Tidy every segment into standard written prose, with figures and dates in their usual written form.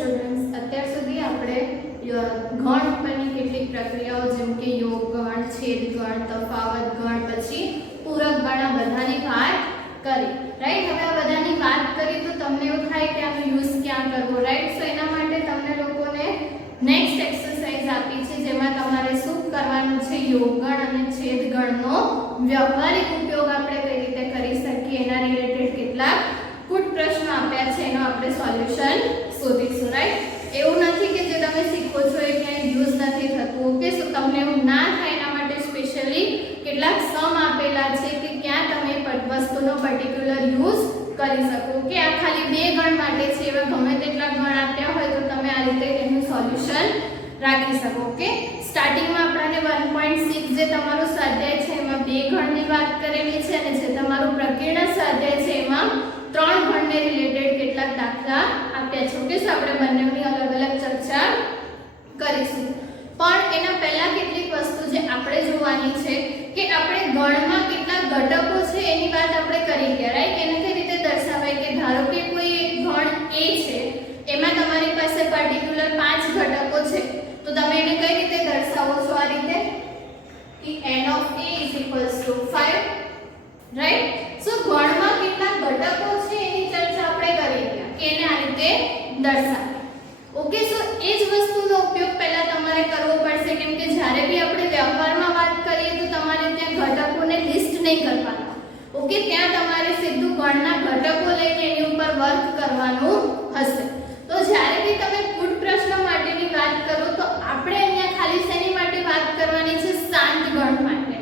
Students, અત્યાર સુધી આપણે ગણ ઉપરની કેટલીક પ્રક્રિયાઓ જેમ કે યોગ ગણ, છેદ ગણ, તફાવત ગણ, પછી પૂરક ગણ આ બધાની વાત કરી, રાઈટ। હવે આ બધાની વાત કરી તો તમને એવું થાય કે આનો યુઝ ક્યાં કરવો, રાઈટ। સો એના માટે તમને લોકોને નેક્સ્ટ એક્સરસાઇઝ આપી છે જેમાં તમારે શું કરવાનું છે, યોગ ગણ અને છેદ ગણનો વ્યવહારિક ઉપયોગ આપણે કઈ રીતે કરી શકીએ એના રિલેટેડ કેટલાક કુટ પ્રશ્નો આપ્યા છે, એનો આપણે સોલ્યુશન શોધીશું, રાઈટ। એવું નથી કે જે તમે શીખો છો એ ક્યાંય યુઝ નથી થતું, ઓકે। સો તમને એવું ના થાય એના માટે સ્પેશિયલી કેટલાક સમ આપેલા છે કે ક્યાં તમે વસ્તુનો પર્ટિક્યુલર યુઝ કરી શકો, ઓકે। આ ખાલી બે ગણ માટે છે, એવા ગમે તેટલા ગણ આપ્યા હોય તો તમે આ રીતે એનું સોલ્યુશન રાખી શકો, ઓકે। સ્ટાર્ટિંગમાં આપણને 1.6 જે તમારું સ્વાધ્યાય છે એમાં બે ગણની વાત કરેલી છે અને જે તમારું પ્રકીર્ણ સ્વાધ્યાય છે એમાં ત્રણ ગણને રિલેટેડ કેટલાક દાખલા આપ્યા છે, ઓકે। સો આપણે બંનેની અલગ અલગ ચર્ચા કરીશું, પણ એના પહેલા કેટલીક વસ્તુ જે આપણે જોવાની છે કે આપણે ગણમાં કેટલા ઘટકો છે એની વાત આપણે કરી ગયા, રાઈટ। એને કઈ રીતે દર્શાવાય કે ધારો કે કોઈ ગણ A છે, એમાં તમારી પાસે પર્ટિક્યુલર 5 ઘટકો છે, તો તમે એને કઈ રીતે દર્શાવો છો, આ રીતે કે n of A is equals to 5, right. So ગણમાં કેટલા ઘટકો છે એની ચર્ચા આપણે કરી ગયા કે એને આ રીતે દર્શાવે, ઓકે। સો એ જ વસ્તુનો ઉપયોગ પહેલા તમારે કરવો પડશે, કેમ કે જ્યારે બી આપણે વ્યવહારમાં વાત કરીએ તો તમારે ત્યાં ઘટકોને લિસ્ટ નહીં કરવાના, ઓકે। ત્યાં તમારે સીધું ગણના ઘટકો લઈને એની ઉપર વર્ક કરવાનું હશે। તો જ્યારે બી તમે કુટ પ્રશ્ન માટેની વાત કરો તો આપણે અહીંયા ખાલી શેની માટે વાત કરવાની છે, શાંત ગણ માટે,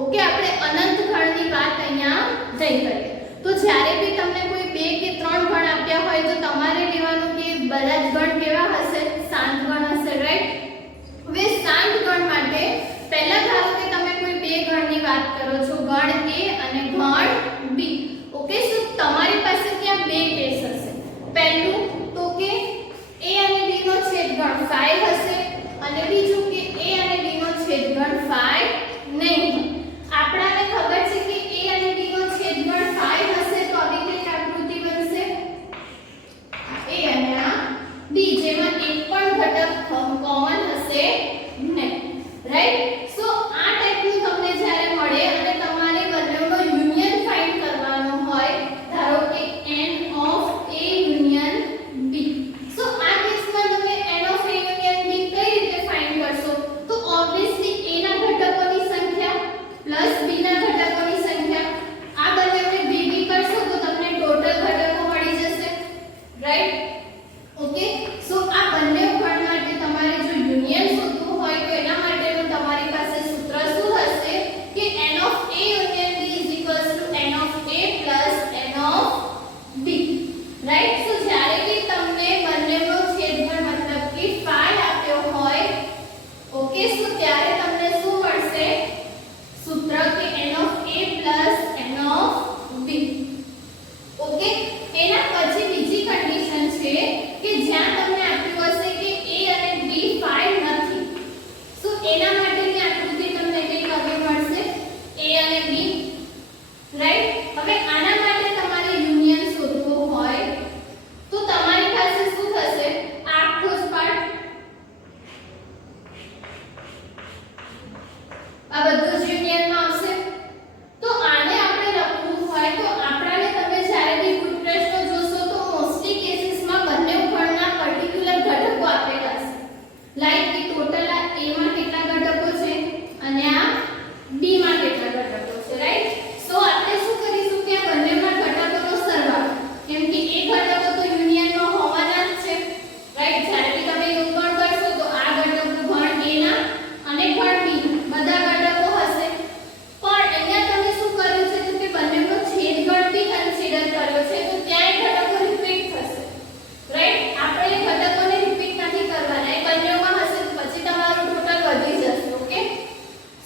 ઓકે। આપણે અનંત ગણની વાત અહીંયા નહીં કરીએ। તો જ્યારે બી તમને કોઈ બે કે ત્રણ ગણ આપ્યા હોય તો તમારે લેવાનું કે બધા જ ગણ કેવા હશે, શાંત ગણ હશે, રાઈટ। હવે શાંત ગણ માટે પહેલા ધારો કે તમે કોઈ બે ગણની વાત કરો છો, ગણ A અને ગણ B, ઓકે। સો તમારી પાસે ત્યાં બે કેસ હશે, પહેલું તો કે A અને B નો છેદગણ 5 હશે અને બીજું કે A અને B નો છેદગણ 5 નહીં। આપણાને ખબર છે કે A અને B નો છેદગણ 5 હશે તો આવી કઈ આકૃતિ બનશે, A અને આ B, જેમાં એક પણ ઘટક કોમન હશે નહીં, રાઈટ। સો આ ટાઈપનું તમને જ્યારે મળે અને તમારે બંનેનો યુનિયન ફાઇન્ડ કરવાનો હોય, ધારો કે n of A union B, સો આ કેસમાં તમે n of A union B કઈ રીતે ફાઇન્ડ કરશો, તો ઓબ્વિયસલી A ના ઘટકોની સંખ્યા પ્લસ B ના ઘટકોની સંખ્યા, આ બંનેને ભેગી કરશો તો તમને ટોટલ ઘટકો મળી જશે, રાઈટ, ઓકે। સો આ બંને ગણ માટે તમારે જો યુનિયન શોધવું હોય તો એના માટેનું તમારી પાસે સૂત્ર શું હશે કે n of A union B is equals to n of A plus n of B, right. So જ્યારે કે તમને બંનેનો છેદગણ મતલબ કે 5 આપ્યો હોય, ઓકે, સો ત્યારે તમને શું મળશે, સૂત્ર કે n of A plus n of B, okay. એના પછી બીજી કન્ડિશન છે કે જ્યાં તમને આપ્યું હશે કે A અને B 5 નથી, સો એના માટેની આકૃતિ તમને કઈ કરવી મળશે, A અને B, રાઈટ। હવે આના માટે તમારે યુનિયન શોધવું હોય તો તમારી પાસે શું થશે, આ આખો જ પાર્ટ, આ બધું જ યુનિયનમાં આવશે। તો આને આપણે લખવું હોય તો આપણાને તમે જ્યારે બી કુટ પ્રશ્નો જોશો તો મોસ્ટલી કેસીસમાં બંને ગણના પર્ટિક્યુલર ઘટકો આપેલા હશે, લાઈક કે ટોટલ આ A માં કેટલા ઘટકો છે અને આ B માં કેટલા ઘટકો છે, રાઈટ। સો આપણે શું કરીશું કે આ બંનેમાં ઘટકોનો સરવાળો, કેમ કે એ ઘટકો તો યુનિયનમાં હોવાના જ છે, રાઈટ। જ્યારે બી તમે યોગગણ કરશો તો આ ઘટકો ગણ A ના અને ગણ B બધા ઘટકો હશે, પણ અહીંયા તમે શું કર્યું છે તો કે બંનેનો છેદગણ બી કન્સિડર કર્યો છે, તો ત્યાં ઘટકો રિપીટ થશે, રાઈટ। આપણે ઘટકોને રિપીટ નથી કરવાના, એ બંનેમાં હશે તો પછી તમારું ટોટલ વધી જશે, ઓકે।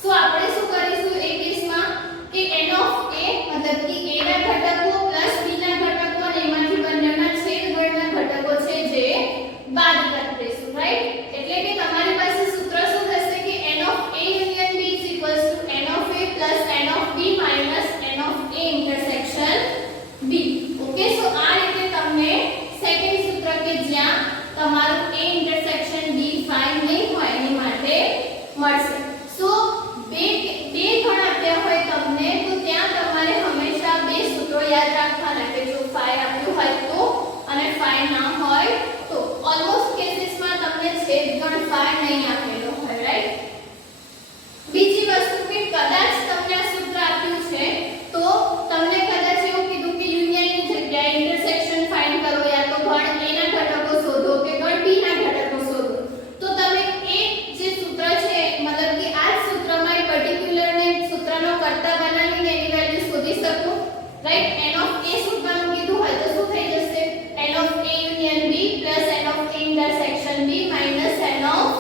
સો આપણે શું કરીશું એ કેસમાં કે n of A મતલબ કે A ના ઘટકો પ્લસ B ના ઘટકો અને એમાંથી બંનેના છેદગણના ઘટકો છે જે બાદ કરી દઈશું, રાઈટ। એટલે કે તમારી પાસે સૂત્ર શું થશે કે n of A union B is equals to n of A plus n of B minus n of A intersection B, okay. So આ રીતે તમને સેકન્ડ સૂત્ર કે જ્યાં તમારું a ઇન્ટરસેક્શન b 5 નહીં હોય એની માટે મળશે. સો બે ગણ આપ્યા હોય તમને તો ત્યાં તમારે હંમેશા બે સૂત્રો યાદ રાખવાના કે જો 5 આપ્યું હોય તો અને 5 ના હોય તો. ઓલમોસ્ટ કેસીસમાં તમને છેદ ગણ 5 નહીં આપેલો હોય, રાઈટ. બીજી વસ્તુ કે કદાચ તમને આ સૂત્ર આપ્યું છે તો તમને કદાચ એવું કીધું કે યુનિયનની જગ્યાએ ઇન્ટરસેક્શન ફાઇન્ડ કરો યા તો ગણ a ના ઘટકો શોધો કે ગણ b ના ઘટકો શોધો, તો તમે એ જે સૂત્ર છે મતલબ કે આ સૂત્રમાં એ પર્ટિક્યુલર ને સૂત્રનો કર્તા બનાવીને એની વેલ્યુ શોધી શકો, રાઈટ. n ઓફ a શોધવાનું કીધું હોય તો શું થઈ જશે? n of a union b plus n of a intersection b minus n of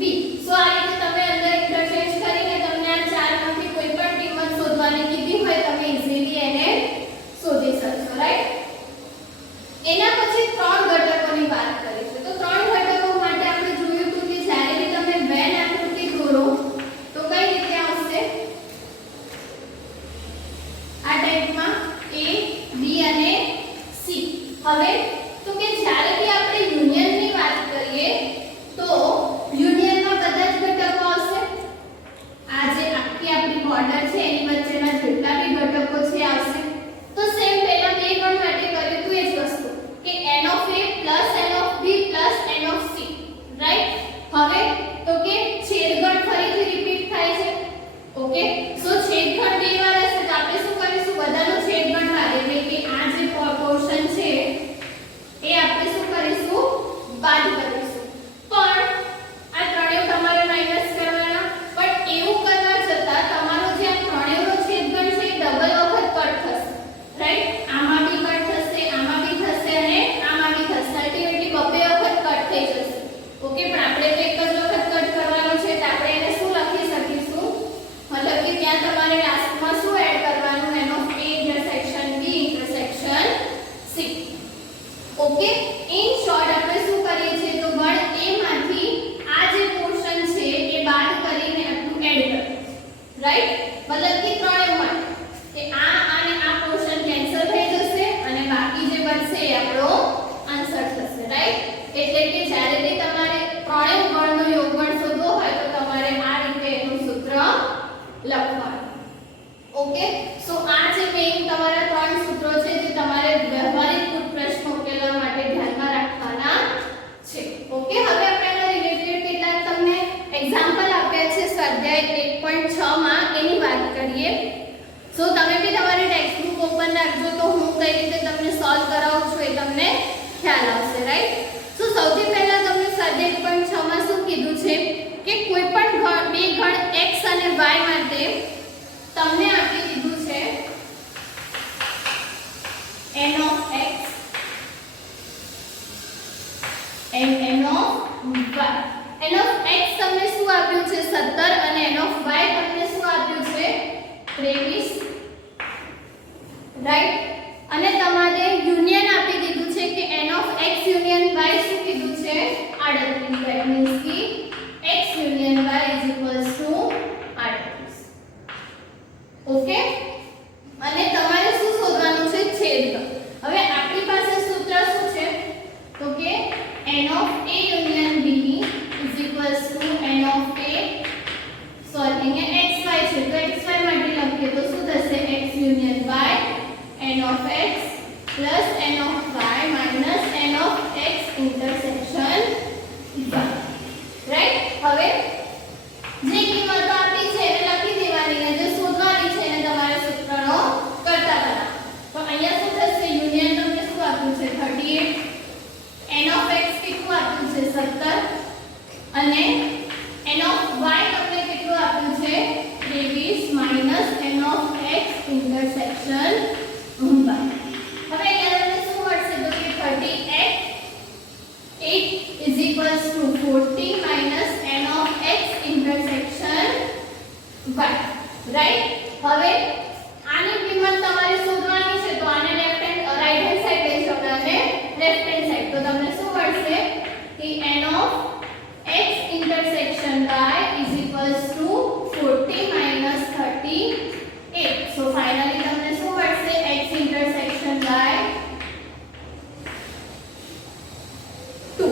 b. સો આ રીતે તમે અંદર ઇન્ટરચેન્જ કરીને તમને આ ચારમાંથી કોઈ પણ કિંમત શોધવાની કીધી હોય તમે ઈઝીલી એને શોધી શકશો, રાઈટ. એના પછી ત્રણ ઘટકોની વાત કરીશું. તો ત્રણ ઘટકો માટે આપણે જોયું હતું કે જ્યારે બી તમે વેન આકૃતિ દોરો તો કઈ રીતે આવશે? આ ટાઈપમાં a b અને c. હવે તો કે જ્યારે બી આપણે યુનિયનની વાત કરીએ તો યુનિયનમાં બધા જ ઘટકો આવશે. આ જે આખી આપણી બોર્ડર છે એની વચ્ચેના જેટલા બી ઘટકો છે આવશે. તો સેમ પહેલા બે ગણ માટે કર્યું હતું એ જ વસ્તુ કે n of a plus n of b plus n of c, right. હવે તો કે છેદગણ ફરીથી રિપીટ થાય છે. ઓકે, સો છેદગણ બે વાર હશે તો આપણે શું કરીશું? બધાનો છેદગણ બાદ એટલે કે આ જે પોર્શન છે એ આપણે શું કરીશું? બાદ કરીશું. પણ આ ત્રણેય તમારે માઈનસ કરવાના. પણ એવું કરવા છતાં તમારો જે આ ત્રણેયનો છેદગણ છે ડબલ વખત કટ થશે, રાઈટ. આમાં બી કટ થશે, આમાં બી થશે અને આમાં બી થશે. અલ્ટિમેટલી બબે વખત કટ થઈ જશે. ઓકે, પણ આપણે તો એક જ વખત કટ કરવાનો છે તો આપણે એને શું લખી શકીશું? મતલબ કે ત્યાં તમારે લાસ્ટમાં શું એડ કરવાનું? n of a intersection b intersection c. Okay, in short આપણે શું કરીએ છીએ તો ગણ a માંથી આ જે પોર્શન છે એ બાદ કરીને આટલું એડ કરીએ, રાઈટ. મતલબ કે ત્રણેયમાં કે આ અને આ પોર્શન કેન્સલ થઈ જશે અને બાકી જે બચશે એ આપણો આન્સર થશે, રાઈટ. એટલે કે જ્યારે બી તમારે ત્રણેય ગણનો યોગગણ શોધવો હોય તો તમારે આ રીતે એનું સૂત્ર લખવાનું. ઓકે, સો આ જે મેઈન તમારા ત્રણ સૂત્રો છે જે તમારે વ્યવહારિક પ્રશ્ન ઉકેલવા માટે ધ્યાનમાં રાખવાના છે. ઓકે, હવે આપણે એના રિલેટેડ કેટલાક તમને એક્ઝામ્પલ આપ્યા છે સ્વાધ્યાય 1.6 માં, એની વાત કરીએ. સો તમે બી તમારી ટેક્સ્ટ બુક ઓપન રાખજો તો હું કઈ રીતે તમને સોલ્વ કરાવું છું એ તમને ખ્યાલ આવશે, રાઈટ. સો સૌથી પહેલા તમને સ્વાધ્યાય 1.6 માં શું કીધું છે કે કોઈ પણ બે ગણ x અને y માટે તમને આપી દીધું છે n of x and n of y. n of x તમને શું આપ્યું છે? 17 અને n of y તમને શું આપ્યું છે? 23, રાઈટ. અને તમારે યુનિયન આપી દીધું છે કે n of x union y શું કીધું છે? 38. that means કે x union y is equals to 38. Okay, અને તમારે શું શોધવાનું છે? છેદગણ. હવે આપણી પાસે સૂત્ર શું છે તો કે n of a union b is equals to n of a, sorry અહીંયા xy છે તો xy માટે લખીએ તો શું થશે? x union y n of x plus n of y minus n of x intersection y, right. હવે જે કિંમતો આપી છે એને લખી દેવાની અને જે શોધવાની છે એને તમારે સૂત્રનો કર્તા બનાવો. તો અહીંયા શું થશે? યુનિયન તમને શું આપ્યું છે? 38, n of x કેટલું આપ્યું છે? 17 અને n of y તમને કેટલું આપ્યું છે? 23 minus n of x intersection y. હવે અહીંયા તમને શું મળશે તો કે 38 is equals to 40 minus n of x intersection y, right. હવે આની કિંમત તમારે શોધવાની છે તો આને left hand right hand side લઈ શકો અને લેફ્ટ હેન્ડ સાઈડ તો તમને શું મળશે કે n of x intersection y is equals to 40 minus 38. so finally તમને શું મળશે? x intersection y 2.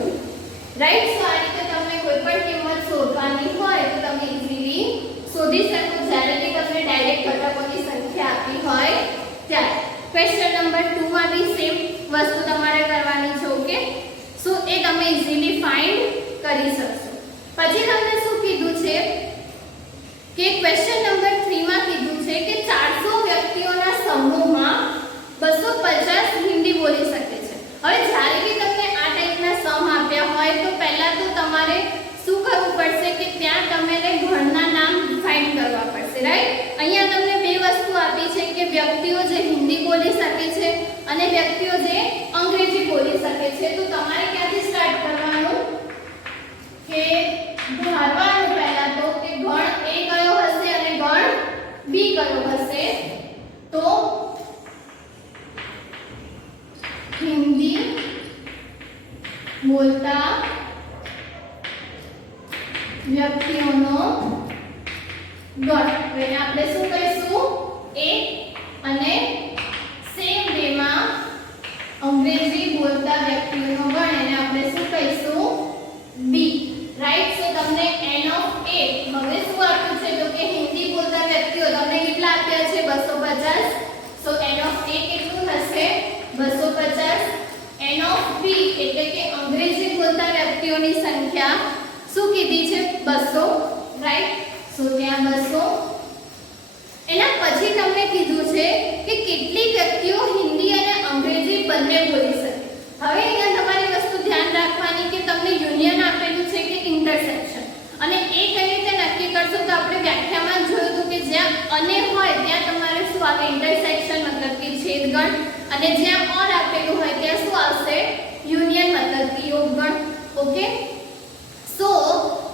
રાઈટ. સો આ રીતે તમને કોઈ પણ કિંમત શોધવાની હોય તો તમે ઈઝીલી શોધી શકો જ્યારે કે તમને ડાયરેક્ટ ઘટકોની સંખ્યા આપી હોય ત્યારે. ક્વેશ્ચન નંબર 2 માં બી સેમ વસ્તુ તમારે કરવાની છે. ઓકે, સો એ તમે ઈઝીલી ફાઇન્ડ કરી શકશો. પછી તમને શું કીધું છે કે ક્વેશ્ચન નંબર 3 માં કીધું છે કે 400 વ્યક્તિઓના સમૂહમાં 250 હિન્દી બોલી શકે છે. હવે જ્યારે બી તમને આ ટાઈપના સમ આપ્યા હોય તો પહેલા તો તમારે શું કરવું પડશે કે ત્યાં તમારે ગણના નામ ફાઇન્ડ કરવા પડશે. રાઈટ. અહીંયા તમને બે વસ્તુ આપી છે કે વ્યક્તિઓ જે હિન્દી બોલી શકે છે અને વ્યક્તિઓ જે અંગ્રેજી બોલી શકે છે. તો તમારે ક્યાંથી સ્ટાર્ટ કરવાનું કે ધારવાનું પહેલા તો કે ગણ A કયો હશે અને ગણ B કયો હશે. તો હિન્દી બોલતા વ્યક્તિઓનો ગણ એને આપણે શું કહીશું A અને સેમ વેમાં અંગ્રેજી બોલતા વ્યક્તિઓનો ગણ એને આપણે શું કહીશું B. રાઈટ. સો તમને n of A હવે શું આપ્યું છે તો કે હિન્દી બોલતા વ્યક્તિઓ તમને કેટલા આપ્યા છે 250. સો n of A કેટલું થશે 250. n of B એટલે કે અંગ્રેજી બોલતા વ્યક્તિઓની સંખ્યા શું કીધી છે 200. રાઈટ. સો ત્યાં 200. એના પછી તમને કીધું છે કે કેટલી વ્યક્તિઓ હિન્દી અને અંગ્રેજી બંને બોલી શકે. હવે અહીંયા તમારી વસ્તુ ધ્યાન રાખવાની કે તમને યુનિયન આપેલું છે કે ઇન્ટરસેક્શન, અને એ કઈ રીતે નક્કી કરશો તો આપણે વ્યાખ્યામાં જોયું હતું કે જ્યાં અને હોય ત્યાં તમારે શું આવે ઇન્ટરસેક્શન મતલબ કે છેદગણ, અને જ્યાં ઓર આપેલું હોય ત્યાં શું આવશે યુનિયન મતલબ કે યોગગણ. ઓકે, સો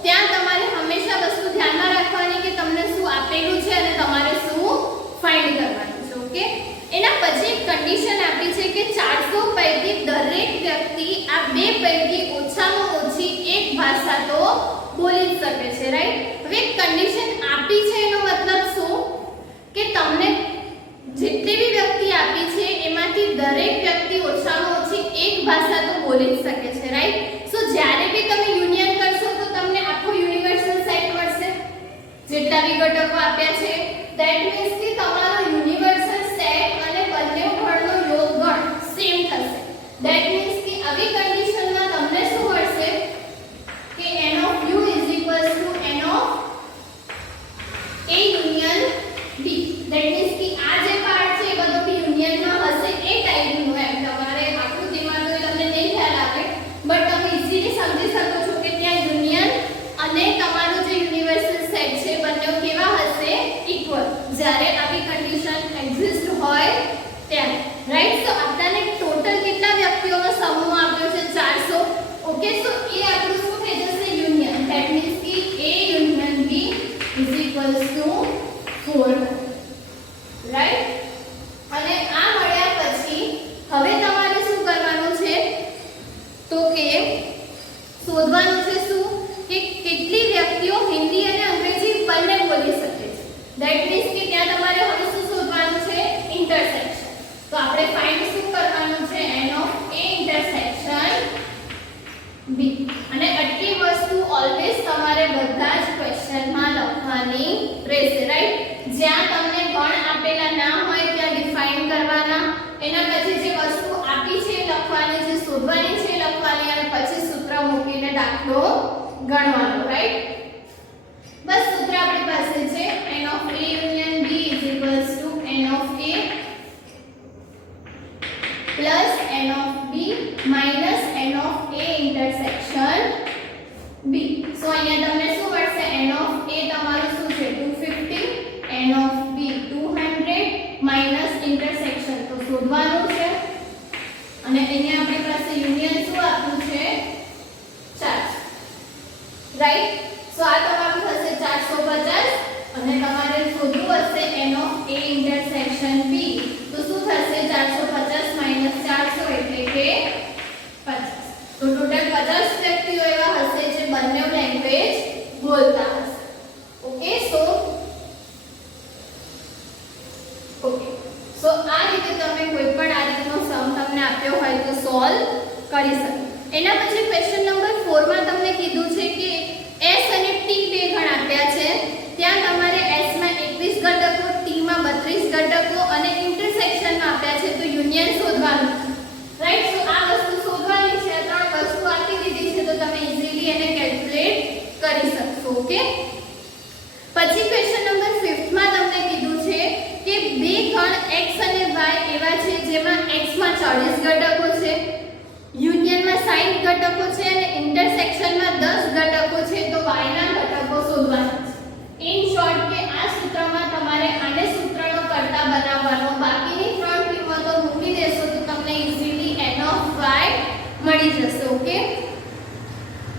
ત્યાં તમારે હંમેશા વસ્તુ ધ્યાનમાં રાખવાની કે તમને શું આપેલું છે અને તમારે શું ફાઇન્ડ કરવાનું છે. ઓકે, એના પછી એક કન્ડિશન આપી છે કે 400 પૈકી દરેક વ્યક્તિ આ બે પૈકી ઓછામાં ઓછી એક ભાષા તો બોલી જ શકે છે. રાઈટ. હવે કન્ડિશન આપી છે એનો મતલબ શું કે તમને જેટલી બી વ્યક્તિ આપી છે એમાંથી દરેક વ્યક્તિ ઓછામાં ઓછી એક ભાષા તો બોલી જ શકે છે. રાઈટ. સો જ્યારે બી તમે યુનિયન કરશો તો તમને આખો યુનિવર્સલ સેટ મળશે જેટલા બી ઘટકો આપ્યા છે. ધેટ મીન્સ કે તમારો યુનિવર્સલ સેટ અને બંને ગણનો યોગગણ સેમ થશે. ધેટ મીન્સ કે આવી કન્ડિશનમાં તમને શું મળશે કે n of u is equals to n of A union B. That means કે આ જે પાર્ટ છે એ બધો બી યુનિયનમાં હશે એ ટાઈપનું. એમ તમારે આકૃતિમાં તો તમને નહીં ખ્યાલ આવે બટ તમે ઈઝીલી સમજી શકો છો કે ત્યાં યુનિયન અને તમારું જે યુનિવર્સલ સેટ છે બંને કેવા હશે ઇક્વલ જ્યારે આવી કન્ડિશન એક્ઝિસ્ટ હોય ત્યારે. રાઈટ. સો આપણને ટોટલ કેટલા વ્યક્તિઓનો સમૂહ આપ્યો છે 400. ઓકે, સો એ આપણું શું થઈ જશે યુનિયન. ધેટ મીન્સ કે A union B is equals to 4. Right. અને આ મળ્યા પછી હવે તમારે શું કરવાનું છે તો કે શોધવાનું છે શું કે કેટલી વ્યક્તિઓ હિન્દી અને અંગ્રેજી બંને બોલી શકે છે. ધેટ મીન્સ કે ત્યાં તમારે હવે શું શોધવાનું છે ઇન્ટરસેક્શન. તો આપણે ફાઇન્ડ શું કરવાનું છે n of A intersection B. અને આટલી વસ્તુ ઓલવેઝ તમારે બધા જ ક્વેશ્ચનમાં લખવાની રહેશે. રાઈટ. જ્યાં તમને ગણ આપેલા ના હોય ત્યાં ડિફાઇન કરવાના, એના પછી જે વસ્તુ આપી છે લખવાની, જે શોધવાની છે લખવાની, અને પછી સૂત્ર મૂકીને દાખલો ગણવાનો. રાઈટ. બસ સૂત્ર આપણી પાસે છે n of A union B is equals to n of A plus n of B minus n of A intersection B. સો અહીંયા તમને શું મળશે n of A તમારું શું છે 250, n of B 200 minus intersection તો શોધવાનું છે. અને અહીંયા આપણી પાસે યુનિયન શું આપ્યું છે 400. રાઈટ. સો આ તમારું થશે 450 અને તમારે શોધવું હશે n of A intersection B. તો શું થશે 450 minus 400 એટલે કે 50. તો ટોટલ 50 વ્યક્તિઓ એવા હશે જે બંને લેંગ્વેજ બોલતા હશે. ઓકે, સો આ રીતે તમે કોઈ પણ આ રીતનો સમ તમને આપ્યો હોય તો સોલ્વ કરી શકો. એના પછી ક્વેશ્ચન નંબર 4 માં શોધવાનું, રાઈટ. સો આ વસ્તુ શોધવાની છે, ત્રણ વસ્તુ આપી દીધી છે તો તમે ઈઝીલી એને કેલ્ક્યુલેટ કરી શકશો. ઓકે. પછી ક્વેશ્ચન નંબર 5 માં તમને કીધું છે કે બે ગણ x અને y એવા છે જેમાં x માં 40 ઘટકો છે, યુનિયનમાં 60 ઘટકો છે અને ઇન્ટરસેક્શનમાં 10 ઘટકો છે, તો y ના ઘટકો શોધવાના છે. ઇન શોર્ટ કે આ સૂત્રમાં તમારે આને સૂત્રનો કરતા બનાવવાનો, બાકીની ત્રણ કિંમતો મૂકી દેશો તો તમને ઈઝીલી n ઓફ y મળી જશે. ઓકે.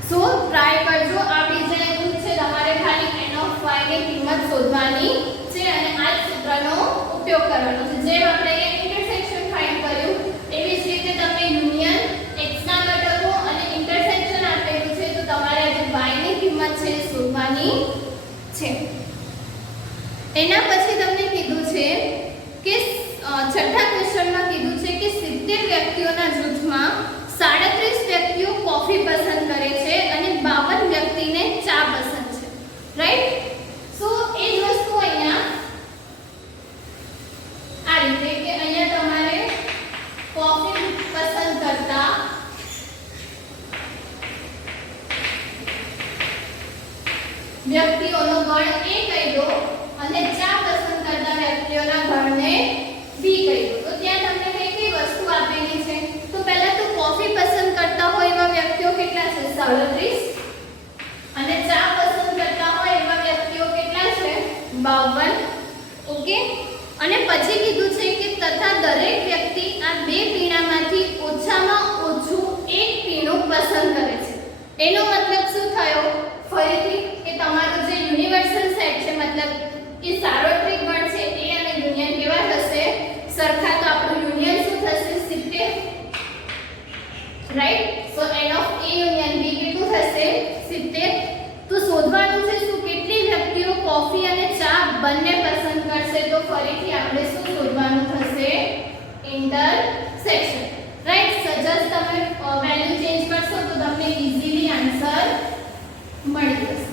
સો ટ્રાય કરજો. આ ડિઝાઇન છે, તમારે ખાલી n ઓફ y ની કિંમત શોધવાની છે અને આ જ સૂત્રનો ઉપયોગ કરવાનો છે. જેમ આપણે અહીંયા ઇન્ટરસેક્શન ફાઇન્ડ કર્યું એવી જ રીતે તમને યુનિયન x ના ઘટકો અને ઇન્ટરસેક્શન આપેલું છે તો તમારે જે y ની કિંમત છે શોધવાની છે. એના પછી તમને કીધું છે કે છઠ્ઠા ક્વેશ્ચનમાં કીધું છે કે 70 વ્યક્તિઓના જૂથમાં 37 વ્યક્તિઓ કોફી પસંદ કરે છે અને 52 વ્યક્તિને ચા પસંદ છે, રાઈટ. સો એ જ વસ્તુ અહીંયા આ રીતે કે અહીંયા તમારે કોફી પસંદ કરતા વ્યક્તિઓનો ગણ A કહી દો અને ચા પસંદ કરતા વ્યક્તિઓના ગણને B કહી દો. તો ત્યાં તમને કઈ વસ્તુ આપેલી છે? તો પહેલા તો કોફી પસંદ કરતા હોય એવા વ્યક્તિઓ કેટલા છે? 37. અને ચા પસંદ કરતા હોય એવા વ્યક્તિઓ કેટલા છે? 52. ઓકે. અને પછી કીધું છે કે તથા દરેક વ્યક્તિ આ બે પીણામાંથી ઓછામાં ઓછું એક પીણું પસંદ કરે છે. એનો મતલબ શું થયો? ફરીથી કે તમારો જે યુનિવર્સલ સેટ છે, મતલબ કે સાર્વત્રિક ગણ છે એ અને યુનિયન કેવા થશે? સરખા. તો આપણું યુનિયન શું થશે? 70, right. So n of a union b કેટલું થશે? 70. તો શોધવાનું છે શું? કેટલી વ્યક્તિઓ કોફી અને ચા બંને પસંદ કરશે? તો ફરીથી આપણે શું શોધવાનું થશે? Intersection, right. જસ્ટ તમે વેલ્યુ ચેન્જ કરશો તો તમને ઈઝીલી આન્સર મળી જશે.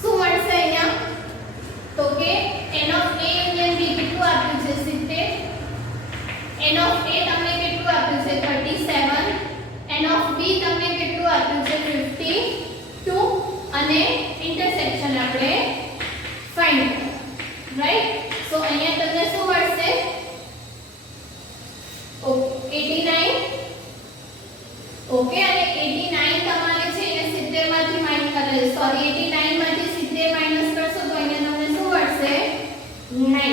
શું મળશે અહીંયા? તો કે n of a union b કેટલું આપ્યું છે? 70. n ઓફ a તમને કેટલું આપ્યું છે? 37. n ઓફ b તમને કેટલું આપ્યું છે? 52. અને ઇન્ટરસેક્શન આપણે ફાઇન્ડ કરવાનું, રાઈટ. સો અહીંયા તમને શું મળશે? 89. ઓકે. અને 89 તમારે છે એને 70 માંથી માઈનસ કરે, સોરી 89 માંથી 70 માઈનસ કરશો તો અહીંયા તમને શું મળશે? 9,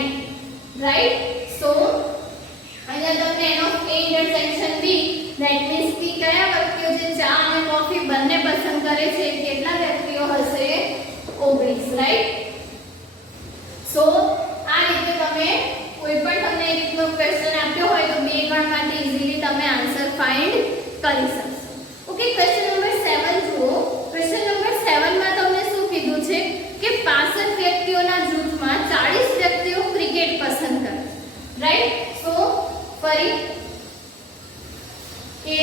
રાઈટ. સો અહીંયા તમને n of a intersection b that means કે કયા વ્યક્તિઓ જે ચા અને કોફી બંને પસંદ કરે છે કેટલા વ્યક્તિઓ હશે? 19, રાઈટ. સો આ રીતે તમે કોઈ પણ તમને એક રીતનો ક્વેશ્ચન આપ્યો હોય તો બે ગણમાંથી ઈઝીલી તમે આન્સર ફાઇન્ડ કરી શકશો. ઓકે. ક્વેશ્ચન નંબર 7 જુઓ. ક્વેશ્ચન નંબર 7 માં તમને શું કીધું છે કે 65 વ્યક્તિઓના જૂથમાં 40 વ્યક્તિઓ ક્રિકેટ પસંદ કરે, રાઈટ. સો ફરી કે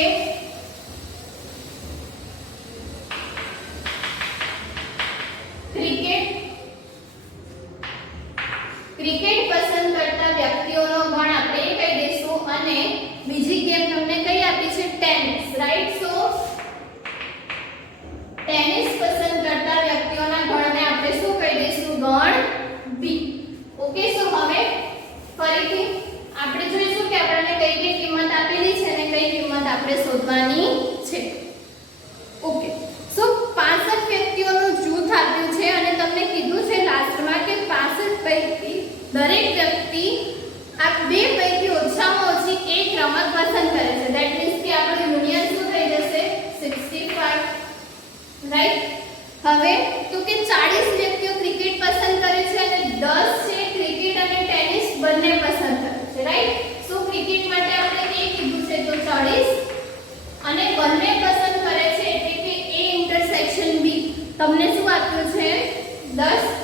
ક્રિકેટ પસંદ કરતા વ્યક્તિઓનો ગણ આપણે કહી દઈશું અને બીજી ગેમ તમને કઈ આપી છે? Tennis, right. સો ટેનિસ પસંદ કરતા વ્યક્તિઓના ગણને આપણે શું કહી દઈશું? ગણ B. ઓકે. સો હવે ફરીથી આપણે જોઈશું કે આપણને કઈ કઈ કિંમત આપેલી છે અને કઈ કિંમત આપણે શોધવાની છે. ઓકે. સો 65 વ્યક્તિઓનું જૂથ આપ્યું છે અને તમને કીધું છે લાસ્ટમાં કે 65 પૈકી દરેક વ્યક્તિ આ બે પૈકી ઓછામાં ઓછી એક રમત પસંદ કરે છે. ધેટ મીન્સ કે આપણું યુનિયન શું થઈ જશે? 65, રાઈટ. હવે તો કે 40 વ્યક્તિઓ ક્રિકેટ પસંદ કરે છે અને 10 છે ક્રિકેટ અને ટેનિસ બંને પસંદ કરે છે, રાઈટ. સો ક્રિકેટ માટે આપણે a કીધું છે તો 40 અને બંને પસંદ કરે છે એટલે કે a ઇન્ટરસેક્શન b તમને શું આપ્યું છે? 10.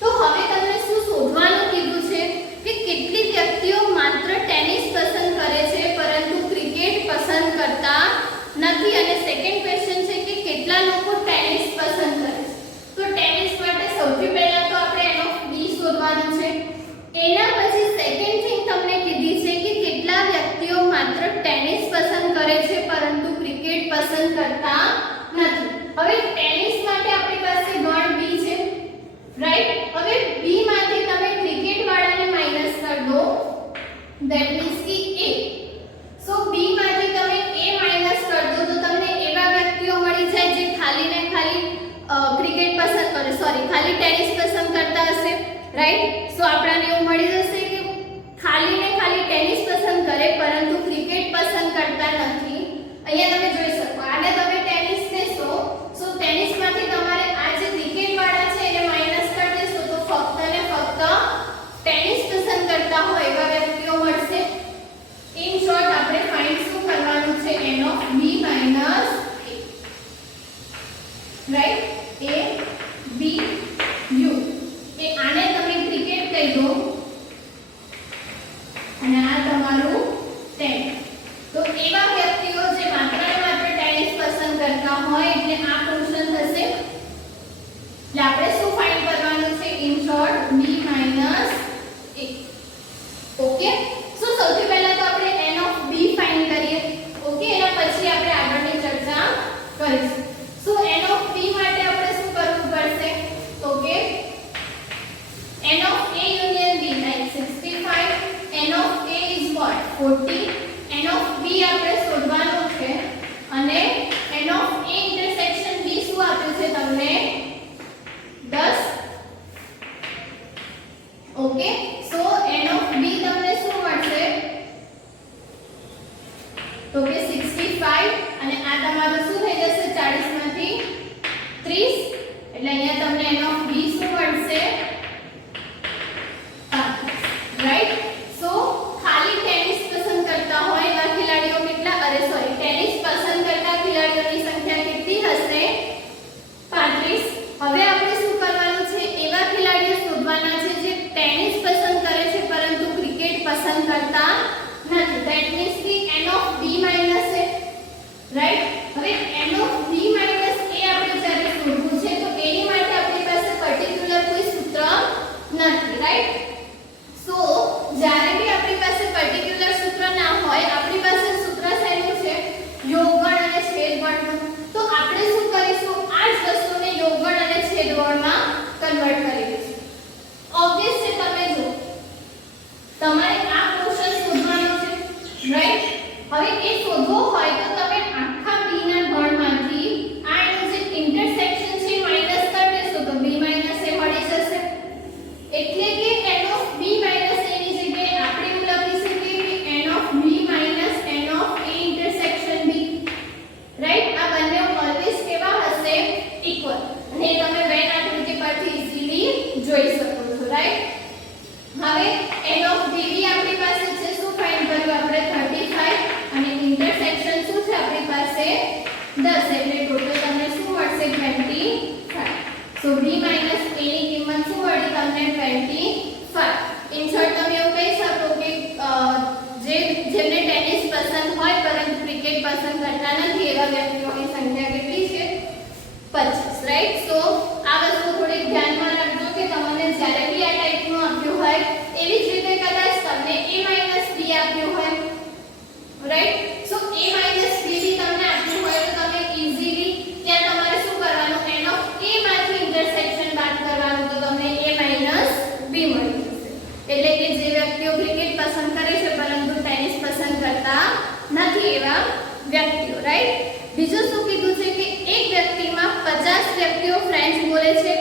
તો હવે તમને શું શોધવાનું કીધું છે કે કેટલી વ્યક્તિઓ માત્ર ટેનિસ પસંદ કરે છે પરંતુ ક્રિકેટ પસંદ કરતા નથી. અને સેકન્ડ ક્વેશ્ચન છે કે કેટલા લોકો ટેનિસ પસંદ કરે છે. તો ટેનિસ માટે સૌથી પહેલા તો આપણે n ઓફ b શોધવાનું છે. એના પછી સેકન્ડ થિંગ તમને કીધી છે કે કેટલા વ્યક્તિઓ પસંદ કરતા નથી. હવે ટેનિસ માટે આપણી પાસે ગણ b છે, રાઈટ. હવે b માંથી તમે ક્રિકેટ વાળાને માઈનસ કરી દો, ધેટ મીન્સ કે a. સો b માંથી તમે a માઈનસ કરી દો તો તમને એવા વ્યક્તિઓ મળી જાય જે ખાલી ને ખાલી ક્રિકેટ પસંદ કરે, સોરી ખાલી ટેનિસ પસંદ કરતા હશે, રાઈટ. સો આપણને એવું મળી જશે કે ખાલી ને ખાલી ટેનિસ પસંદ કરે પરંતુ ક્રિકેટ પસંદ કરતા નથી. અહીંયા તમે જોઈ શકો, આને તમે ટેનિસ લેશો, સો ટેનિસ માંથી તમારે આ જે ક્રિકેટ વાળા છે એને માઈનસ કરી દેશો તો ફક્ત ને ફક્ત ટેનિસ પસંદ કરતા હોય એવા વ્યક્તિઓ મળશે. ઇન શોર્ટ આપણે ફાઇન્ડ શું કરવાનું છે, n of b minus a, right. a b u એ આને તમે ક્રિકેટ કહી દો અને આ તમારું ટેનિસ. તો એવા વ્યક્તિઓ જે માત્ર ને માત્ર ટેનિસ પસંદ કરતા હોય એટલે આ ફંક્શન થશે. એટલે આપણે શું ફાઇન્ડ કરવાનું છે, in short b minus a. Okay. So સૌથી પહેલા તો આપણે n of b ફાઇન્ડ કરીએ. ઓકે. એના પછી આપણે આગળની ચર્ચા કરીશું. સો n of b માટે આપણે શું કરવું પડશે, તો કે n of a union b like 65, n of a is what 40, n of b આપણે શોધવાનું છે અને n of a intersection b શું આપ્યું છે તમને 10. Okay. So n of b તમને શું મળશે, તો કે 65 અને આ તમારું શું થઈ જશે 40 માંથી 30 એટલે અહીંયા તમને n of b શું મળશે, રાઈટ. સો ખાલી ટેનિસ પસંદ કરતા હોય એવા ખેલાડીઓ કેટલા, અરે સોરી ટેનિસ પસંદ કરતા ખેલાડીઓની સંખ્યા કેટલી હશે 35. હવે આપણે શું કરવાનું છે, એવા ખેલાડીઓ શોધવાના છે જે ટેનિસ પસંદ કરે છે પરંતુ ક્રિકેટ પસંદ કરતા નથી. ધેટ મીન્સ કે n of b minus a, right. હવે n of b minus a આપણે જ્યારે શોધવું છે તો એની માટે આપણી પાસે પર્ટિક્યુલર કોઈ સૂત્ર નથી, રાઈટ. સો જ્યારે બી આપણી પાસે પર્ટિક્યુલર સૂત્ર ના હોય, આપણી પાસે સૂત્ર શેનું છે, યોગગણ અને છેદગણનું. તો આપણે શું કરીશું, આ જ વસ્તુને યોગગણ અને છેદગણમાં કન્વર્ટ કરી દઈશું. ઓબ્વિયસ છે, તમે જો તમારે આ પોર્શન શોધવાનો છે, રાઈટ. હવે એ શોધવો હોય તો તમે આખા b ના ગણમાંથી આ એનું જે ઇન્ટરસેક્શન છે માઈનસ કરી દેશો તો b minus a મળી જશે. એટલે કે n of b minus a ની જગ્યાએ આપણે એવું લખી શકીએ કે n of b minus n of a intersection b, right. આ બંને ઓલવેઝ કેવા હશે, ઇક્વલ. અને તમે વેન આકૃતિ પરથી ઈઝીલી જોઈ શકો છો, રાઈટ. હવે n of b બી આપણી પાસે છે, શું ફાઇન્ડ કર્યું આપણે 35 અને ઇન્ટરસેક્શન શું છે આપણી પાસે 10 એટલે ટોટલ તમને શું મળશે 25. સો b minus a ની કિંમત શું મળી તમને 25. ઇન શોર્ટ તમે એવું કહી શકો કે જેમને ટેનિસ પસંદ હોય પરંતુ ક્રિકેટ પસંદ કરતા નથી એવા વ્યક્તિઓની સંખ્યા કેટલી છે 25, રાઈટ. સો આ વસ્તુ થોડી ધ્યાનમાં રાખજો કે તમને જ્યારે બી આ ટાઈપનું આપ્યું હોય એવી જ રીતે કદાચ તમને a minus b આપ્યું હોય, right. So a minus b બી તમને આપ્યું હોય તો તમે ઈઝીલી ત્યાં તમારે શું કરવાનું, n of a માંથી ઇન્ટરસેક્શન બાદ કરવાનું તો તમને a minus b મળી જશે. એટલે કે જે વ્યક્તિઓ ક્રિકેટ પસંદ કરે છે પરંતુ ટેનિસ પસંદ કરતા નથી એવા વ્યક્તિઓ, રાઈટ. બીજું શું કીધું છે કે એક વ્યક્તિમાં 50 વ્યક્તિઓ ફ્રેન્ચ બોલે છે,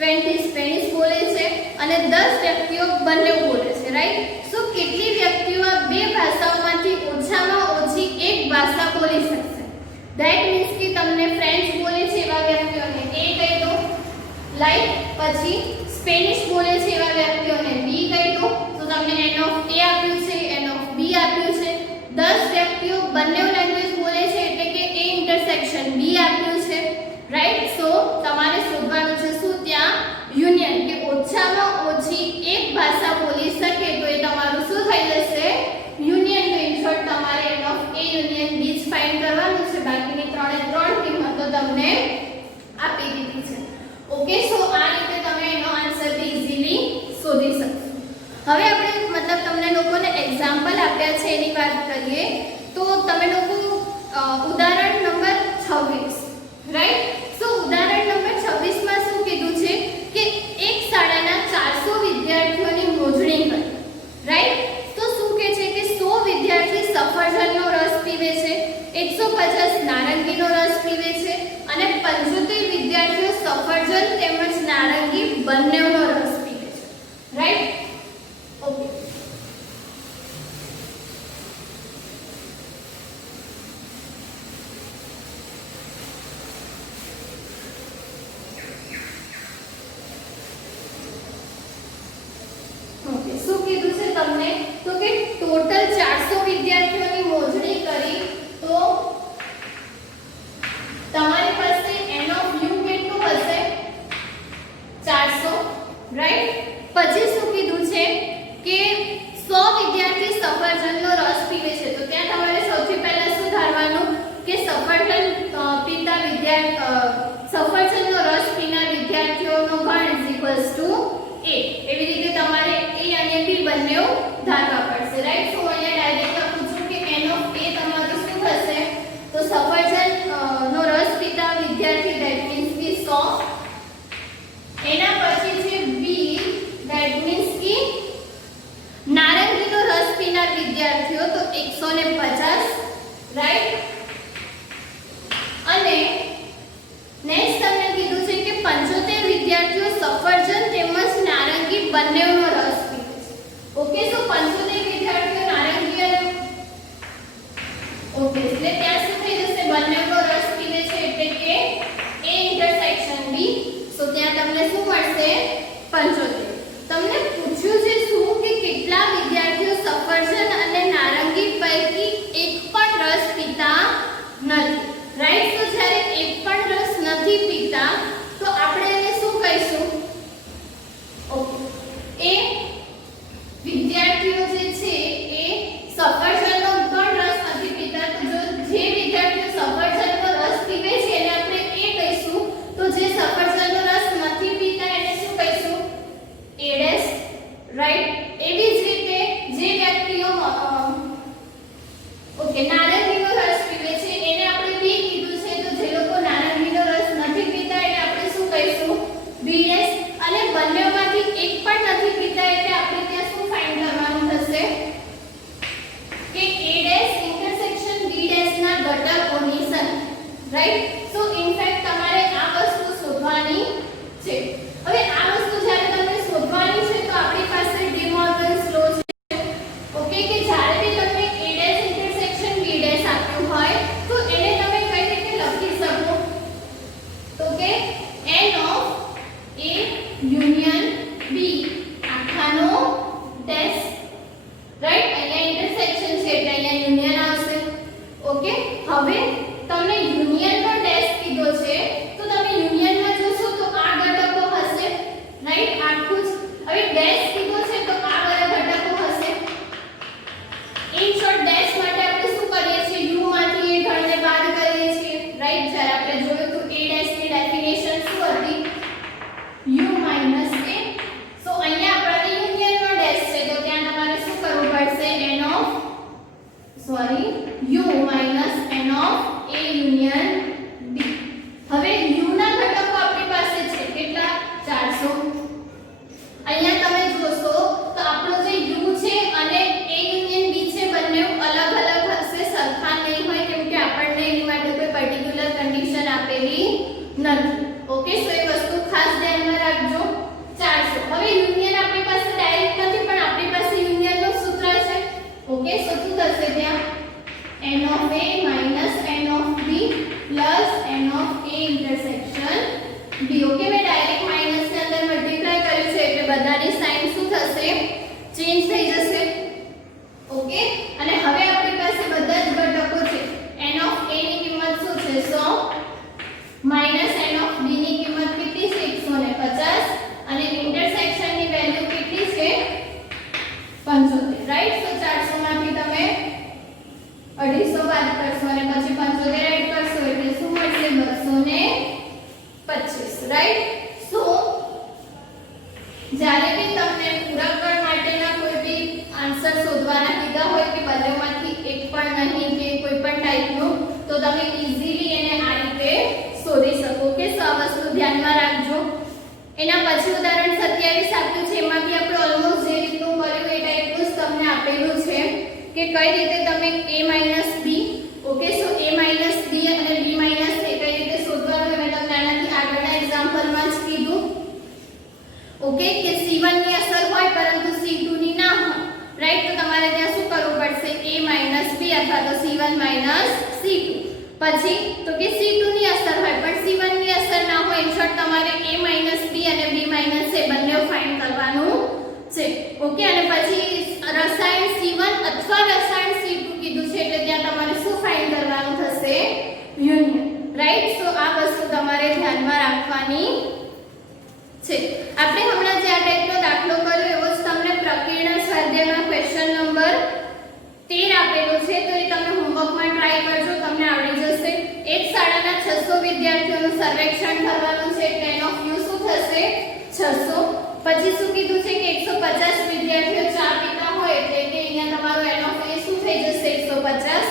20 સ્પેનિશ બોલે છે અને 10 વ્યક્તિઓ બંને બોલે છે, રાઈટ. સો કેટલી વ્યક્તિઓ આ બે ભાષાઓમાંથી ઓછામાં ઓછી એક ભાષા બોલી શકશે, ધેટ મીન્સ કે તમને ફ્રેન્ચ બોલે છે એવા વ્યક્તિઓને a કહી દો, લાઈક. પછી સ્પેનિશ બોલે છે એવા વ્યક્તિઓને b કહી દો તો તમને n of a આપ્યું છે, n of b આપ્યું છે. 10 વ્યક્તિઓ બંને લેંગ્વેજ બોલે છે એટલે કે a ઇન્ટરસેક્શન b આપ્યું છે, રાઈટ. સો તમારે શોધવાનું છે શું, ત્યાં યુનિયન કે ઓછામાં ઓછી એક ભાષા બોલી શકે તો એ તમારું શું થઈ જશે, યુનિયન. તો ઇન શોર્ટ તમારે n of a union b જ ફાઇન્ડ કરવાનું છે, બાકીની ત્રણે ત્રણ કિંમતો તમને આપી દીધી છે. ઓકે. સો આ રીતે તમે એનો આન્સર બી ઈઝીલી શોધી શકશો. હવે આપણે મતલબ તમને લોકોને એક્ઝામ્પલ આપ્યા છે એની વાત કરીએ તો તમે લોકો ઉદાહરણ નંબર સફરજનનો રસ પીનાર વિદ્યાર્થીઓનો ગણ a એવી રીતે તમારે a અને b બંને ધારવા પડશે, રાઈટ. સો અહીંયા ડાયરેક્ટ લખું છું કે n ઓફ a તમારું શું થશે, તો સફરજન નો રસ પીતા વિદ્યાર્થી ધેટ મીન્સ કે 100. એના પછી છે b ધેટ મીન્સ કે નારંગીનો રસ પીનાર વિદ્યાર્થીઓ તો 150, રાઈટ. અને નેક્સ્ટ તમને કીધું છે કે 75 વિદ્યાર્થીઓ સફરજન તેમજ નારંગી બંનેનો રસ પીવે છે. ઓકે, સો 75 વિદ્યાર્થીઓ નારંગી અને ઓકે એટલે ત્યાં શું થઈ જશે, બંનેનો રસ પીવે છે એટલે કે a ઇન્ટરસેક્શન b. સો ત્યાં તમને શું મળશે, 75. તમને પૂછ્યું છે શું કે કેટલા વિદ્યાર્થીઓ સફરજન અને નારંગી પૈકી એક પણ રસ પીતા નથી, રાઈટ. તો જ્યારે એક પણ રસ નથી પીતા તો આપણે એને શું કહીશું, ઓકે, એ વિદ્યાર્થીઓ જે છે એ સફરજનનો પણ રસ નથી પીતા. તો જો જે વિદ્યાર્થીઓ સફરજનનો રસ પીવે છે એને આપણે એ કહીશું, તો જે સફરજનનો રસ નથી પીતા એને શું કહીશું, a ડેશ, રાઈટ. એવી જ રીતે જે વ્યક્તિઓ ઓકે નારંગીનો રસ પીવે છે એને આપણે b કીધું છે, તો જે લોકો નારંગીનો રસ નથી પીતા એને આપણે શું કહીશું, b ડેશ. અને બંનેમાંથી એક પણ નથી પીતા એટલે આપણે ત્યાં શું ફાઇન્ડ કરવાનું થશે કે a dash intersection b dash ના ઘટકોની સંખ્યા, રાઈટ. સો ઇન ફેક્ટ તમારે આ વસ્તુ શોધવાની છે. હવે આ વસ્તુ જ્યારે તમને શોધવાની છે તો આપણી પાસે ડી મોર્ગન્સ લો છે, ઓકે, કે જ્યારે બી તમને a dash intersection b dash આપ્યું હોય તો એને તમે કઈ રીતે લખી શકો, તો કે n of a union b આખાનો ડેશ, રાઈટ. અહીંયા ઇન્ટરસેક્શન છે એટલે અહીંયા યુનિયન આવશે, ઓકે. હવે તમને યુનિયનનો ડેશ કીધો છે તો તમે યુનિયનમાં જોશો તો આ ઘટકો હશે, રાઈટ, આખું જ. હવે ડેશ કીધો છે તો આ બધા ઘટકો હશે. ઇન શોર્ટ ડેશ માટે આપણે શું કરીએ છીએ, u માંથી એ ઘણને બાદ કરીએ છીએ, રાઈટ. જ્યારે આપણે જોયું તો a ડેશ ની ડેફિનેશન શું હતી, u માઈનસ a. સો અહીંયા આપણને યુનિયનનો ડેશ છે તો ત્યાં તમારે શું કરવું પડશે, n of u minus n of a union b. હવે u ના ઘટકો આપણી પાસે છે કેટલા, 400. અહીંયા તમે જોશો તો આપણો જે u છે અને a યુનિયન b છે બંને અલગ અલગ હશે, સરખા નહીં હોય કેમ કે આપણને એની માટે કોઈ પર્ટિક્યુલર કન્ડિશન આપેલી નથી, ઓકે. સો એ વસ્તુ ખાસ ધ્યાનમાં રાખજો, 400. હવે યુનિયન આપણી પાસે ડાયરેક્ટ નથી પણ આપણી પાસે યુનિયનનું સૂત્ર છે, ઓકે. સો શું થશે ત્યાં n of a minus n of b plus n of a intersection b, okay. મેં ડાયરેક્ટ માઈનસ ની અંદર મલ્ટીપ્લાય કર્યું છે એટલે બધાની સાઇન શું થશે, ચેન્જ થઈ જશે, ઓકે. અને હવે આપણી પાસે બધા જ ઘટકો છે. n of a ની કિંમત શું છે, 100 માઈનસ n of b ની કિંમત કેટલી છે, 150 અને ઇન્ટરસેક્શન ની વેલ્યુ કેટલી છે, 75, રાઈટ. તો 400 માંથી તમે 250 બાદ કરશો અને પછી 75 એડ કરશો એટલે શું મળશે, 225, રાઈટ. સો જ્યારે બી તમને પૂરક ગણ માટેના કોઈ બી આન્સર શોધવાના કીધા હોય કે બંનેમાંથી એક પણ નહીં કે કોઈ પણ ટાઈપનું, તો તમે ઈઝીલી એને આ રીતે શોધી શકો, કે સો આ વસ્તુ ધ્યાનમાં રાખજો. એના પછી ઉદાહરણ 27 આપ્યું છે, એમાંથી આપણે ઓલમોસ્ટ જે રીતનું કર્યું એ ટાઈપનું જ તમને આપેલું છે કે કઈ રીતે તમે a minus b, okay. So a minus b અને b માઈનસ a કઈ રીતે શોધવાનું મેં તમને આનાથી આગળના એક્ઝામ્પલમાં જ કીધું, ઓકે, કે c1 ની અસર હોય પરંતુ c2 ની ના હોય, રાઈટ. તો તમારે ત્યાં શું કરવું પડશે, a માઈનસ b અથવા તો c1 માઈનસ c2. પછી તો કે c2 ની અસર હોય પણ c1 ની અસર ના હોય, ઇન શોર્ટ તમારે a માઈનસ b અને b માઈનસ a બંને ફાઇન્ડ કરવાનું છે, ઓકે. અને પછી રસાયણ c1 અથવા રસાયણ c2 કીધું છે એટલે ત્યાં તમારે શું ફાઇન્ડ કરવાનું થશે, યુનિયન, રાઈટ. સો આ વસ્તુ તમારે ધ્યાનમાં રાખવાની છે. આપણે હમણાં જે આ ટાઈપનો દાખલો કર્યો એવો જ તમને પ્રકીર્ણ સ્વાધ્યાયમાં ક્વેશ્ચન નંબર 13 આપેલો છે તો એ તમે હોમવર્કમાં ટ્રાય કરજો, તમને આવડી જશે. એક શાળાના 600 વિદ્યાર્થીઓનું સર્વેક્ષણ કરવાનું છે એટલે એનો યુ શું થશે 600. પછી શું કીધું છે કે 150 વિદ્યાર્થીઓ ચા પીતા હોય એટલે કે અહીંયા તમારો એનો એ શું થઈ જશે 150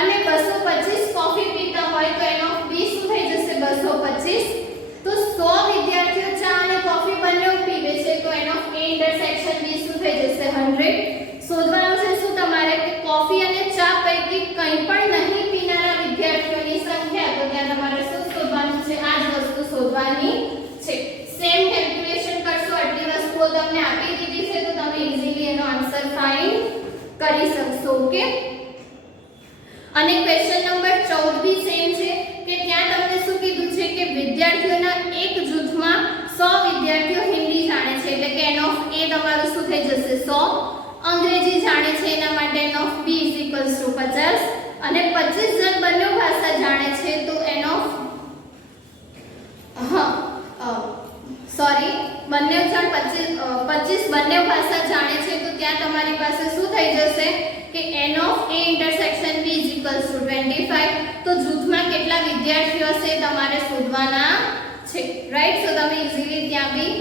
અને 225 કોફી પીતા હોય તો એનો બી શું થઈ જશે 225. તો 100 વિદ્યાર્થીઓ ચા અને કોફી બંને પીવે છે તો એનો એ ઇન્ટરસેક્શન બી શું થઈ જશે 100. શોધવાનું છે શું તમારે કે કોફી અને ચા પૈકી કંઈ પણ નહીં પીનારા વિદ્યાર્થીઓની સંખ્યા. તો ત્યાં તમારે શું શોધવાનું છે આ જ વસ્તુ શોધવાની છે. સેમ કેલ્ક્યુલેશન કરશો આટલી વસ્તુઓ તમને આપી દીધી છે તો તમે ઈઝીલી એનો આન્સર ફાઇન્ડ કરી શકશો. ઓકે. અને ક્વેશ્ચન નંબર 14 બી સેમ છે કે ત્યાં તમને શું કીધું છે કે વિદ્યાર્થીઓના એક જૂથમાં 100 વિદ્યાર્થીઓ હિન્દી જાણે છે એટલે કે એનો એ તમારું શું થઈ જશે 100. અંગ્રેજી જાણે છે એના માટે એનો બી = 50 અને 25 જણ બંને ભાષા જાણે છે તો એનો બંને જણ 25 બંને ભાષા જાણે છે તો ત્યાં તમારી પાસે શું થઈ જશે કે n of a intersection b = 25. તો જૂથમાં કેટલા વિદ્યાર્થીઓ હશે તમારે શોધવાના છે. રાઈટ. સો તમે ઈઝીલી ત્યાં બી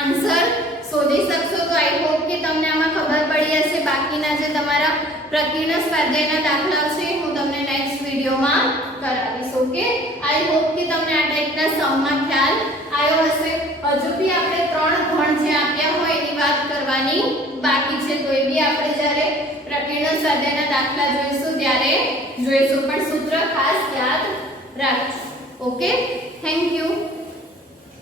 આન્સર શોધી શકશો. તો આઈ હોપ કે તમને આમાં ખબર પડી હશે. બાકીના જે તમારા પ્રકીર્ણ સ્વાધ્યાયના દાખલા છે હું તમને નેક્સ્ટ વિડિયોમાં કરાવીશ. ઓકે. આઈ હોપ કે તમને આ ટાઈપના સમમાં ખ્યાલ આવ્યો હશે. હજુ બી આપણે 3 ગણ જે આપ્યા હોય એની વાત કરવાની બાકી છે તો એ બી આપણે જ્યારે પ્રકીર્ણ સ્વાધ્યાયના દાખલા જોઈશું ત્યારે જોઈશું. પણ સૂત્ર ખાસ યાદ રાખજો. ઓકે. Thank you.